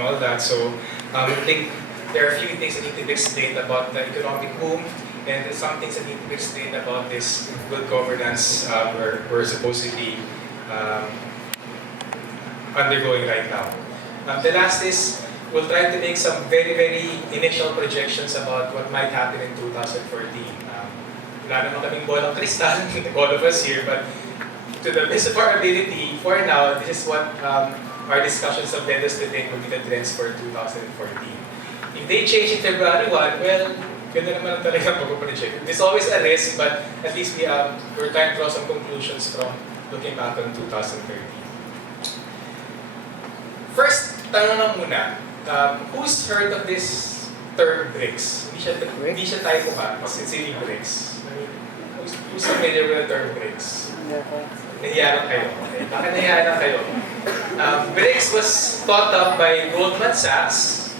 and all that. So I think there are a few things that need to be explained about the economic boom, and there's some things that need to be explained about this good governance we're supposedly undergoing right now. The last is, we'll try to make some very, very initial projections about what might happen in 2014. Wala naman kaming bolang kristal, all of us here, but to the best of our ability, for now, this is what our discussions of let us debate will be the trends for 2014. If they change in February 1, well, ganda naman talaga pag-project. There's always a risk, but at least we're trying to draw some conclusions from looking back on 2013. First, tanong lang muna, who's heard of this term BRICS? Hindi siya typo ba? Kasi it's BRICS. Who's familiar with the term BRICS? Nahiyaran kayo. Okay. Bakit nahiyaran kayo? BRICS was thought up by Goldman Sachs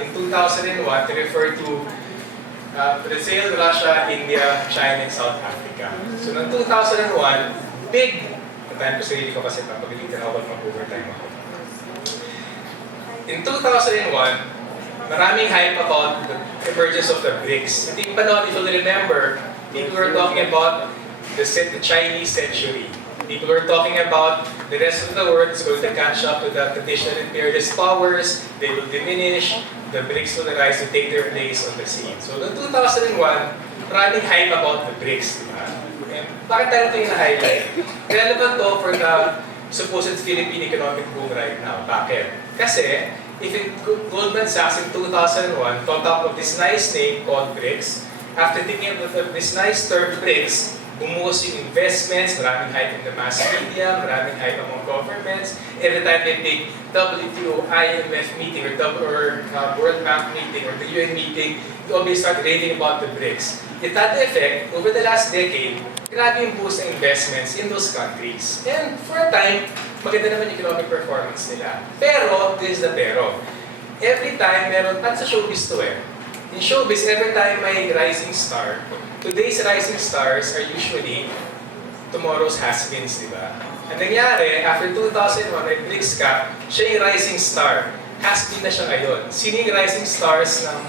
in 2001 to refer to Brazil, Russia, India, China, and South Africa. So noong 2001, big, natahan ko sa sarili ko kasi papagalitan ako at mag-overtime ako. In 2001, maraming hype about the emergence of the BRICS. Hindi pa noon, if you'll remember, people were talking about the Chinese century. People were talking about the rest of the world is going to catch up to the traditional imperialist powers. They will diminish. The BRICS will rise to take their place on the scene. So, noong 2001, maraming hype about the BRICS. Diba? And bakit tayo ito yung na-highlight? Relevant to for the supposed Philippine economic boom right now. Bakit? Kasi, if Goldman Sachs in 2001 thought up of this nice name called BRICS, after thinking of this nice term BRICS, bumuhos yung investments, maraming hype in the mass media, maraming hype among governments. Every time they take WTO, IMF meeting, or World Bank meeting, or the UN meeting, you always start raving about the BRICS. It had the effect, over the last decade, grabe yung boost ng investments in those countries. And for a time, maganda naman yung economic performance nila. Pero, this is the pero. Every time, meron, sa showbiz to eh. In showbiz, every time may rising star, today's rising stars are usually tomorrow's has-beens, di ba? Ang nangyari, after 2001, may BRICS Cup, siya yung rising star. Has-been na siya ngayon. Sino yung rising stars ng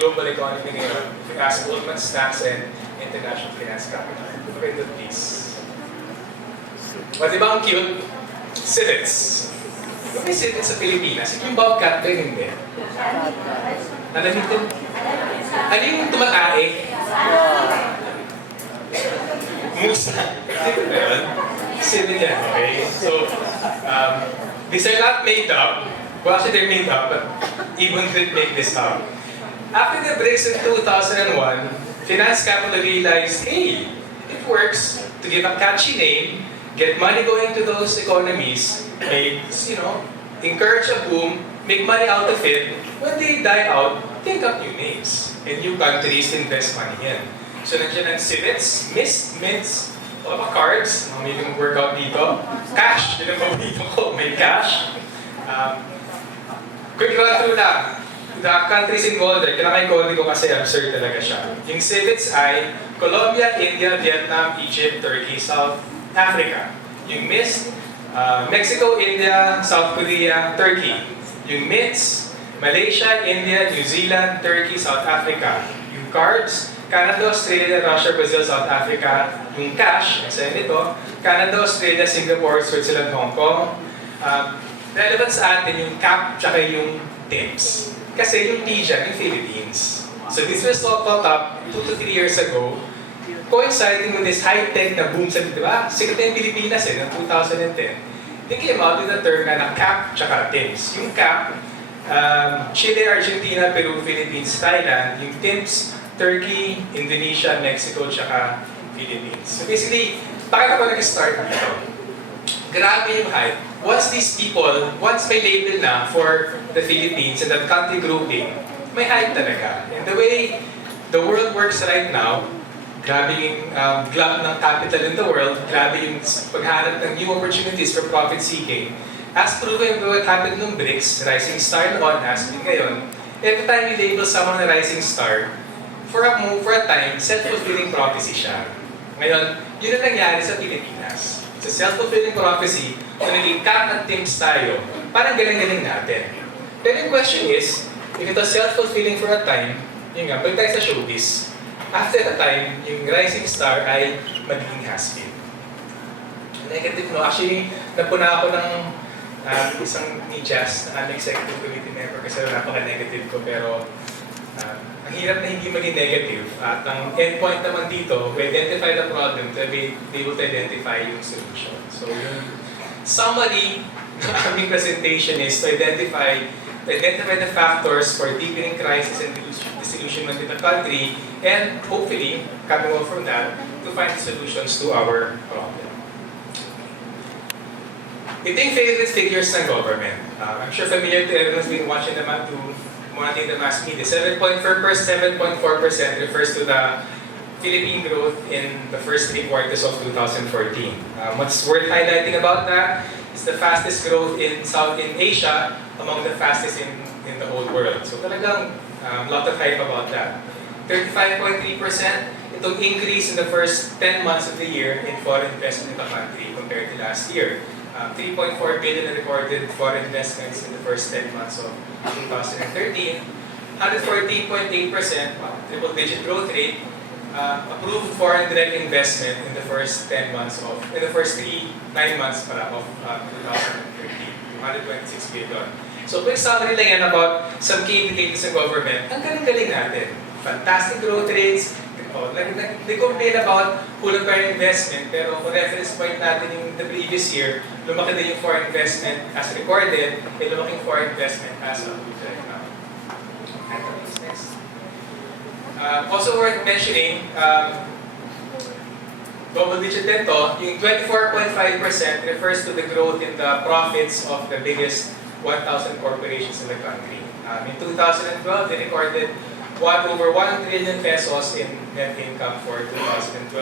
global economy ngayon? If you ask Goldman Sachs and International Finance Capital. Look at the piece. O, di ba ang cute? Civets. Yung may civets sa Pilipinas, yung bobcat ko yun hindi. Ano dito? Ano yung tumatae? Musa. Hindi ba yun? Civet yan, okay? So, these are not made up. Well, actually they're made up, but Ibon did make this up. After the BRICS in 2001, finance capital realized, hey, it works to give a catchy name, get money going to those economies, make, encourage a boom, make money out of it. When they die out, think up new names. And new countries invest money in. So nandiyan ang civets, mints, cards, may yung workout dito. Cash, yun ang paborito ko, may cash. Quick run through lang. The countries involved, kinakain ko kasi absurd talaga siya. Yung civets ay Colombia, India, Vietnam, Egypt, Turkey, South Africa. Yung MIST, Mexico, India, South Korea, Turkey. Yung MITS, Malaysia, India, New Zealand, Turkey, South Africa. Yung cards, Canada, Australia, Russia, Brazil, South Africa. Yung cash, sa nito, Canada, Australia, Singapore, Switzerland, Hong Kong. Relevant sa atin yung CAP tsaka yung TIPS. Kasi yung T dyan, yung Philippines. So this was thought up 2 to 3 years ago, coinciding with this high-tech na boom sa, di ba? Sikat na yung Pilipinas noong 2010. They came out with the term na CAP tsaka TIPS. Yung CAP, Chile, Argentina, Peru, Philippines, Thailand. Yung TIPS, Turkey, Indonesia, Mexico, tsaka Philippines. So basically, bakit ako nag-start dito? Grabe yung hype. Once may label na for the Philippines and that country grouping, may hype talaga. And the way the world works right now, grabe yung glut ng capital in the world, grabe yung paghanap ng new opportunities for profit seeking. As proven by what happened nung BRICS, rising star noon, has been ngayon, every time you label someone a rising star, for a time, self-fulfilling prophecy siya. Ngayon, yun ang nangyari sa Pilipinas. It's a self-fulfilling prophecy, kung naging CAP at TIMS tayo, parang galing-galing natin. Pero yung question is, if it was self-fulfilling for a time, yun nga, balik tayo sa showbiz. After a time, yung rising star ay magiging has-been. Negative, no? Actually, napuna ako ng isang ni Jazz na aming executive committee member kasi napaka-negative ko, pero ang hirap na hindi maging negative. At ang endpoint naman dito, we identify the problem to be able to identify yung solution. So yung summary ng aming presentation is to identify the factors for deepening crisis and disillusionment in the country, and hopefully, coming out from that, to find solutions to our problem. Ito yung favorite figures ng government. I'm sure familiar to everyone who's been watching the monitoring the mass media. 7.4% refers to the Philippine growth in the first 3 quarters of 2014. What's worth highlighting about that is the fastest growth in Asia, among the fastest in the whole world. So talagang lot of hype about that. 35.3%, itong increase in the first 10 months of the year in foreign investment in the country compared to last year. 3.4 billion recorded foreign investments in the first 10 months of 2013. 114.8%, triple-digit growth rate, approved foreign direct investment in the first 9 months of 2013, 226 billion. So quick summary lang yan about some key indicators ng government. Ang galing-galing natin. Fantastic growth rates. They complain about kulang pa yung investment, pero kung reference point natin yung the previous year, lumaki din yung foreign investment as recorded, and lumaki yung foreign investment as approved right now. Next. Also worth mentioning, double digit din to, yung 24.5% refers to the growth in the profits of the biggest 1,000 corporations in the country. In 2012, they recorded over 1 trillion pesos in net income for 2012.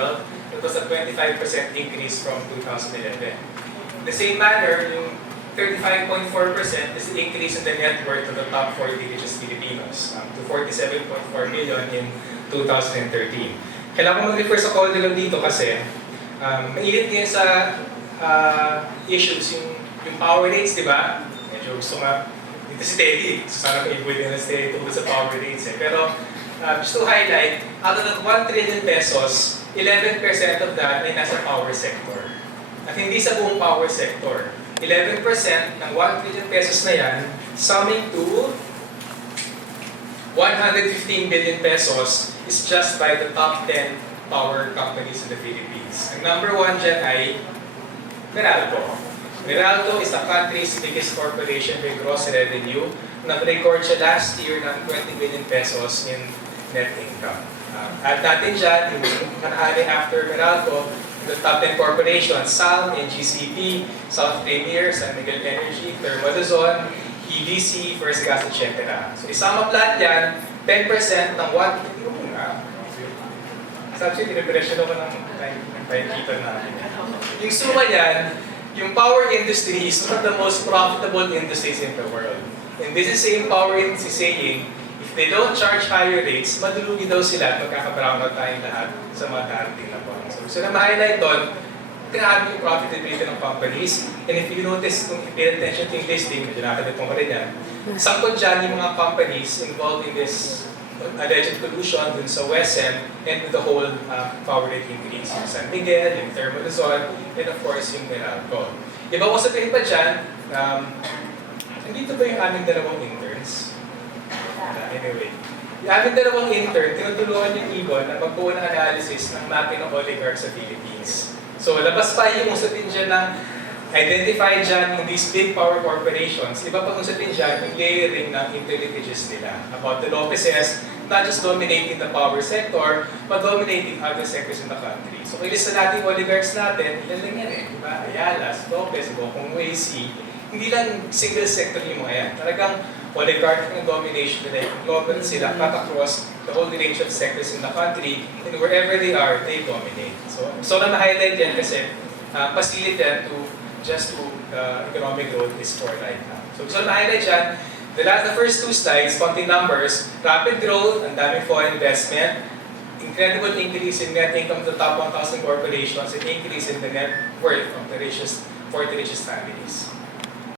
It was a 25% increase from 2011. In the same manner, yung 35.4% is the increase in the net worth of the top 40 richest Filipinos to 47.4 million in 2013. Kailangan ko mag-refer sa call lang dito kasi mainit ngayon sa issues yung power rates, di ba? Medyo gusto nga dito si Teddy. So sana pa-avoid din na si Teddy tungkol sa power rates. Pero just to highlight, out of the 1 trillion pesos, 11% of that ay nasa power sector. At hindi sa buong power sector. 11% ng 1 trillion pesos na yan, summing to 115 billion pesos is just by the top 10 power companies in the Philippines. Ang number 1 dyan ay Meralco. Meralco is the country's biggest corporation by gross revenue. Nag-record siya last year ng 20 billion pesos in net income. At natin dyan, yung kanahali after Meralco, the top 10 corporations, SAL, NGCP, South Premier, San Miguel Energy, Thermo Luzon, EDC, First Gas, etc. So isama lahat yan, 10% ng 1, hindi mo nga. Sabi siya, tinipresyon ako ng time keeper namin. Yung suma yan, yung power industry is one of the most profitable industries in the world. And this is same power industry saying, if they don't charge higher rates, madulugi daw sila at magkaka-brownout tayong lahat sa mga darating na buwan. So na ma-highlight doon, grabe yung profitability ng companies. And if you notice, kung i-pay attention to yung listing, medyo nakakalitong ko rin yan, sangkot dyan yung mga companies involved in this alleged collusion dun sa WESM and with the whole power rate increase. Yung San Miguel, yung Thermo Luzon, and of course yung Meralco. Iba ko sabihin pa dyan, nandito ba yung aming dalawang interns? Anyway, yung aming dalawang intern, tinutulungan yung Ibon na magbuo ng analysis ng mapping ng oligarchs sa Philippines. So labas pa yung usapin dyan ng identify dyan yung these big power corporations, iba pang usapin dyan yung layering ng intelligences nila about the Lopezes, not just dominating the power sector, but dominating other sectors in the country. So kung ilista natin yung oligarchs natin, ilan lang yan eh, di ba? Ayala, Lopez, Bokong Waisi, hindi lang single sector yung mga yan. Talagang oligarchic ng domination nila, yung global sila, cut across the whole range of sectors in the country, and wherever they are, they dominate. So na na-highlight yan kasi pasilid yan to just to economic growth is for right now. So na-highlight yan, the first two slides, konting numbers, rapid growth, ang daming foreign investment, incredible increase in net income of the top 1,000 corporations, and increase in the net worth of the 40 richest families.